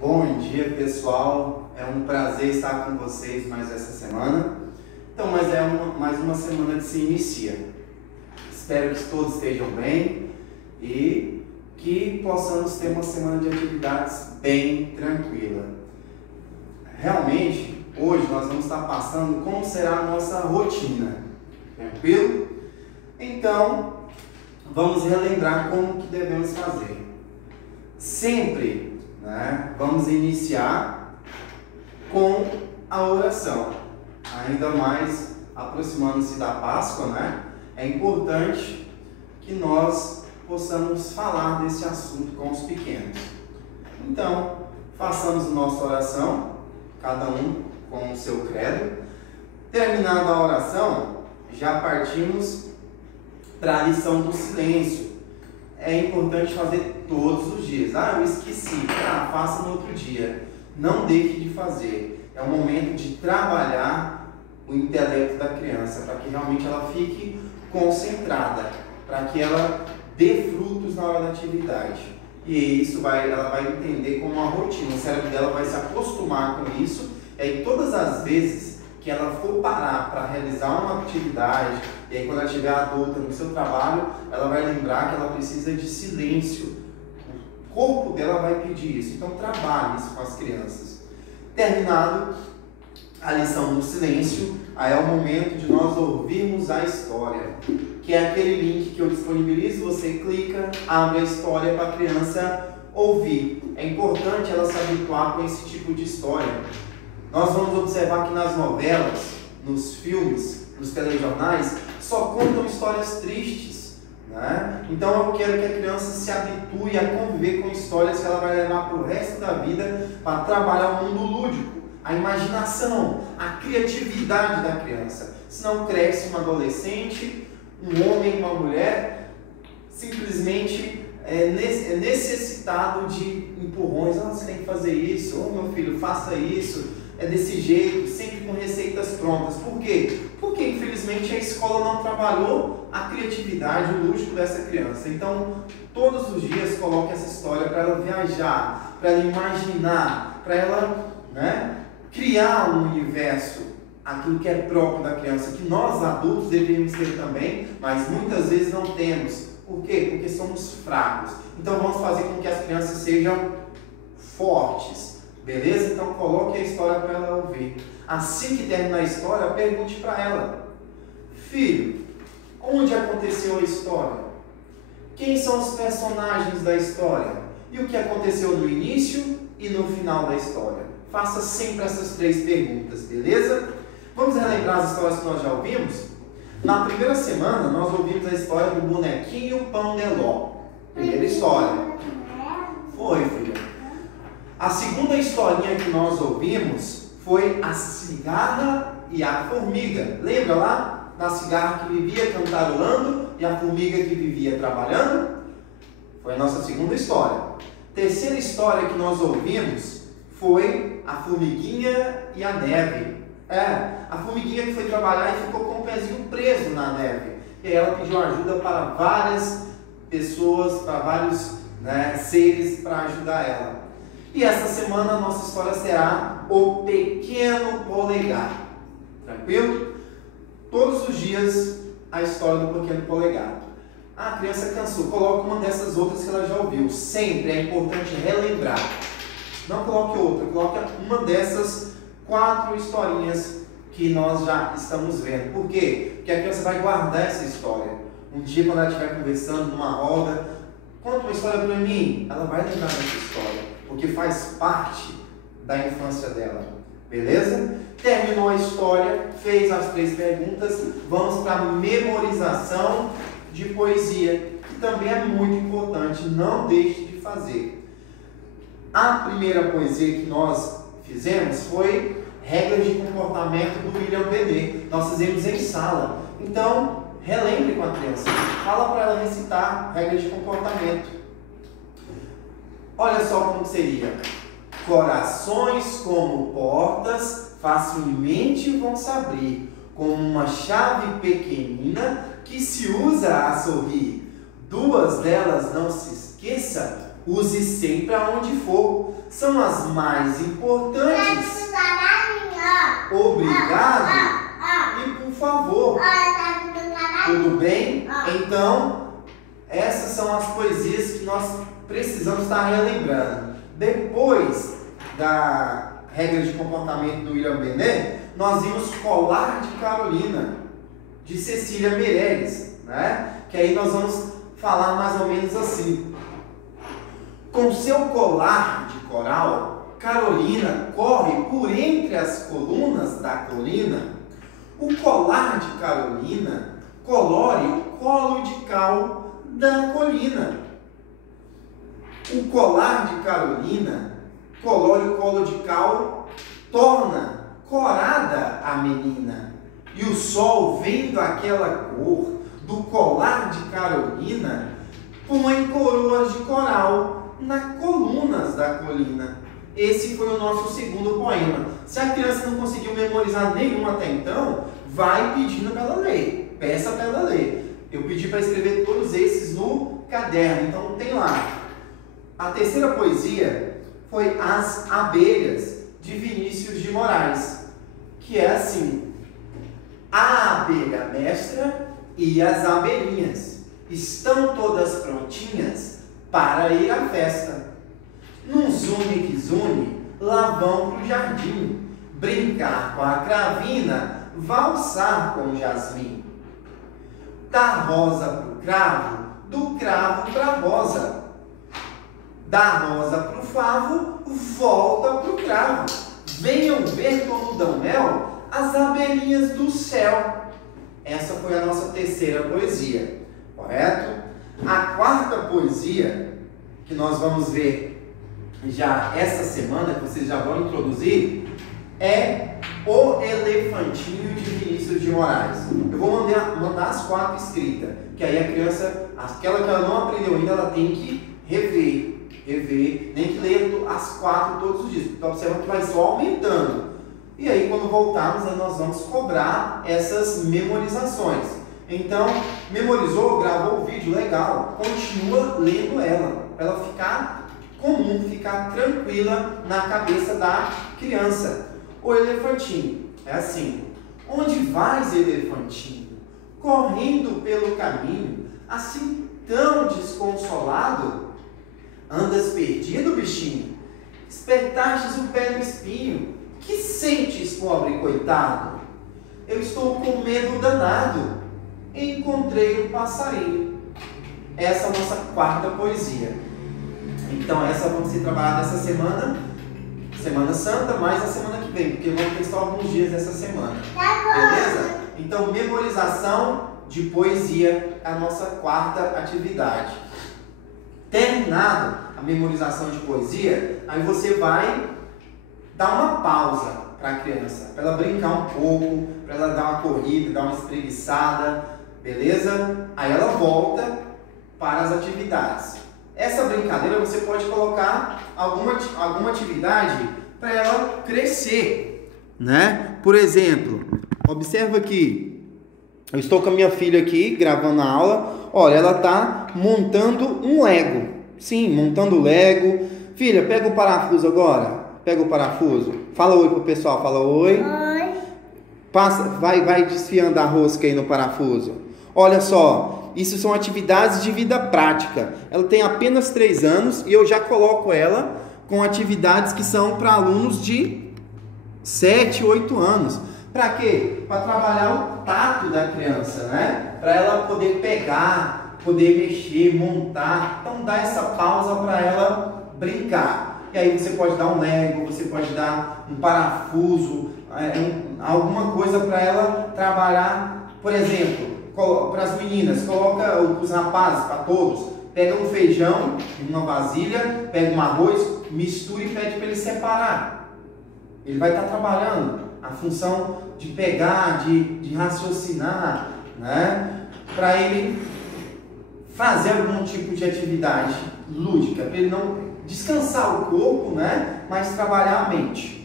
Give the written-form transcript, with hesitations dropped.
Bom dia, pessoal. É um prazer estar com vocês mais essa semana. Então, mais uma semana que se inicia. Espero que todos estejam bem e que possamos ter uma semana de atividades bem tranquila. Realmente, hoje nós vamos estar passando como será a nossa rotina. Tranquilo? Então, vamos relembrar como que devemos fazer. Sempre, vamos iniciar com a oração. Ainda mais aproximando-se da Páscoa, é importante que nós possamos falar desse assunto com os pequenos. Então, façamos a nossa oração, cada um com o seu credo. Terminada a oração, já partimos para a lição do silêncio. É importante fazer todos os dias. Eu esqueci. Faça no outro dia. Não deixe de fazer. É um momento de trabalhar o intelecto da criança, para que realmente ela fique concentrada, para que ela dê frutos na hora da atividade. E isso ela vai entender como uma rotina. O cérebro dela vai se acostumar com isso. E aí todas as vezes que ela for parar para realizar uma atividade, e aí quando ela estiver adulta no seu trabalho, ela vai lembrar que ela precisa de silêncio. O corpo dela vai pedir isso. Então trabalhe isso com as crianças. Terminado a lição do silêncio, aí é o momento de nós ouvirmos a história, que é aquele link que eu disponibilizo, você clica, abre a história para a criança ouvir. É importante ela se habituar com esse tipo de história. Nós vamos observar que nas novelas, nos filmes, nos telejornais, só contam histórias tristes, Então eu quero que a criança se habitue a conviver com histórias que ela vai levar para o resto da vida, para trabalhar o mundo lúdico, a imaginação, a criatividade da criança. Senão cresce um adolescente, um homem e uma mulher, simplesmente necessitado de empurrões. Você tem que fazer isso, meu filho, faça isso. É desse jeito, sempre com receitas prontas. Por quê? Porque, infelizmente, a escola não trabalhou a criatividade, o lúdico dessa criança. Então, todos os dias, coloque essa história para ela viajar, para ela imaginar, para ela criar um universo, aquilo que é próprio da criança, que nós, adultos, deveríamos ter também, mas muitas vezes não temos. Por quê? Porque somos fracos. Então, vamos fazer com que as crianças sejam fortes. Beleza? Então coloque a história para ela ouvir. Assim que terminar a história, pergunte para ela: filho, onde aconteceu a história? Quem são os personagens da história? E o que aconteceu no início e no final da história? Faça sempre essas 3 perguntas, beleza? Vamos relembrar as histórias que nós já ouvimos? Na primeira semana, nós ouvimos a história do bonequinho Pão de Ló. Primeira história. Foi, filha. A segunda historinha que nós ouvimos foi a cigarra e a formiga. Lembra lá? Da cigarra que vivia cantarolando e a formiga que vivia trabalhando? Foi a nossa segunda história. Terceira história que nós ouvimos foi a formiguinha e a neve. A formiguinha que foi trabalhar e ficou com o pezinho preso na neve. E aí ela pediu ajuda para várias pessoas, para vários seres para ajudar ela. E essa semana a nossa história será o Pequeno Polegar. Tranquilo? Todos os dias a história do Pequeno Polegar. A criança cansou, coloque uma dessas outras que ela já ouviu. Sempre é importante relembrar. Não coloque outra, coloque uma dessas 4 historinhas que nós já estamos vendo. Por quê? Porque a criança vai guardar essa história. Um dia, quando ela estiver conversando numa roda, conta uma história para mim, ela vai lembrar dessa história, porque faz parte da infância dela. Beleza? Terminou a história, fez as 3 perguntas, vamos para a memorização de poesia, que também é muito importante, não deixe de fazer. A primeira poesia que nós fizemos foi Regras de Comportamento do William Benet. Nós fizemos em sala. Então, relembre com a criança, fala para ela recitar regras de comportamento. Olha só como seria: corações como portas facilmente vão se abrir, como uma chave pequenina que se usa a sorrir. 2 delas, não se esqueça, use sempre aonde for. São as mais importantes. Obrigado e por favor. Tudo bem? Então, essas são as poesias que nós precisamos estar relembrando. Depois da regra de comportamento do William Benet, nós vimos Colar de Carolina, de Cecília Meirelles, né? Que aí nós vamos falar mais ou menos assim. Com seu colar de coral, Carolina corre por entre as colunas da colina. O colar de Carolina colore o colo de cal da colina. O colar de Carolina colore o colo de cal, torna corada a menina. E o sol, vendo aquela cor do colar de Carolina, põe coroas de coral nas colunas da colina. Esse foi o nosso segundo poema. Se a criança não conseguiu memorizar nenhum até então, vai pedindo para ela ler. Peça para ela ler. Eu pedi para escrever todos esses no caderno, então tem lá. A terceira poesia foi As Abelhas, de Vinícius de Moraes, que é assim: a abelha mestra e as abelhinhas estão todas prontinhas para ir à festa. Num zune que zune, lá vão pro jardim, brincar com a cravina, valsar com o jasmim. Da rosa pro cravo, do cravo pra rosa. Da rosa pro favo, volta pro cravo. Venham ver como dão mel as abelhinhas do céu. Essa foi a nossa terceira poesia, correto? A quarta poesia, que nós vamos ver já essa semana, que vocês já vão introduzir, é O Elefantinho, de Vinícius de Moraes. Eu vou mandar as 4 escritas, que aí a criança, aquela que ela não aprendeu ainda, ela tem que rever, nem que ler as 4 todos os dias. Então observa que vai só aumentando. E aí quando voltarmos, nós vamos cobrar essas memorizações. Então, memorizou, gravou o vídeo, legal. Continua lendo ela, para ela ficar comum, ficar tranquila na cabeça da criança. O elefantinho é assim: onde vais, elefantinho? Correndo pelo caminho, assim tão desconsolado? Andas perdido, bichinho? Espetastes o pé no espinho. Que sentes, pobre coitado? Eu estou com medo danado. Encontrei um passarinho. Essa é a nossa quarta poesia. Então essa vai ser trabalhada essa semana, Semana Santa, mais a semana que vem, porque vamos ter só alguns dias dessa semana. Beleza? Então, memorização de poesia é a nossa quarta atividade. Terminado a memorização de poesia, aí você vai dar uma pausa para a criança, para ela brincar um pouco, para ela dar uma corrida, dar uma espreguiçada, beleza? Aí ela volta para as atividades. Essa brincadeira você pode colocar alguma atividade para ela crescer, né? Por exemplo, observa aqui, eu estou com a minha filha aqui gravando a aula. Olha, ela está montando um Lego. Sim, montando Lego. Filha, pega o parafuso agora. Pega o parafuso. Fala oi pro pessoal. Fala oi. Oi. Passa, vai desfiando a rosca aí no parafuso. Olha só, isso são atividades de vida prática. Ela tem apenas 3 anos e eu já coloco ela com atividades que são para alunos de 7, 8 anos. Para quê? Para trabalhar o tato da criança, né? Para ela poder pegar, poder mexer, montar. Então dá essa pausa para ela brincar. E aí você pode dar um Lego, você pode dar um parafuso, alguma coisa para ela trabalhar. Por exemplo, para as meninas, coloca os rapazes, para todos, pega um feijão em uma vasilha, pega um arroz, mistura e pede para ele separar. Ele vai estar trabalhando a função de pegar, de raciocinar, né? Para ele fazer algum tipo de atividade lúdica, para ele não descansar o corpo, né? Mas trabalhar a mente.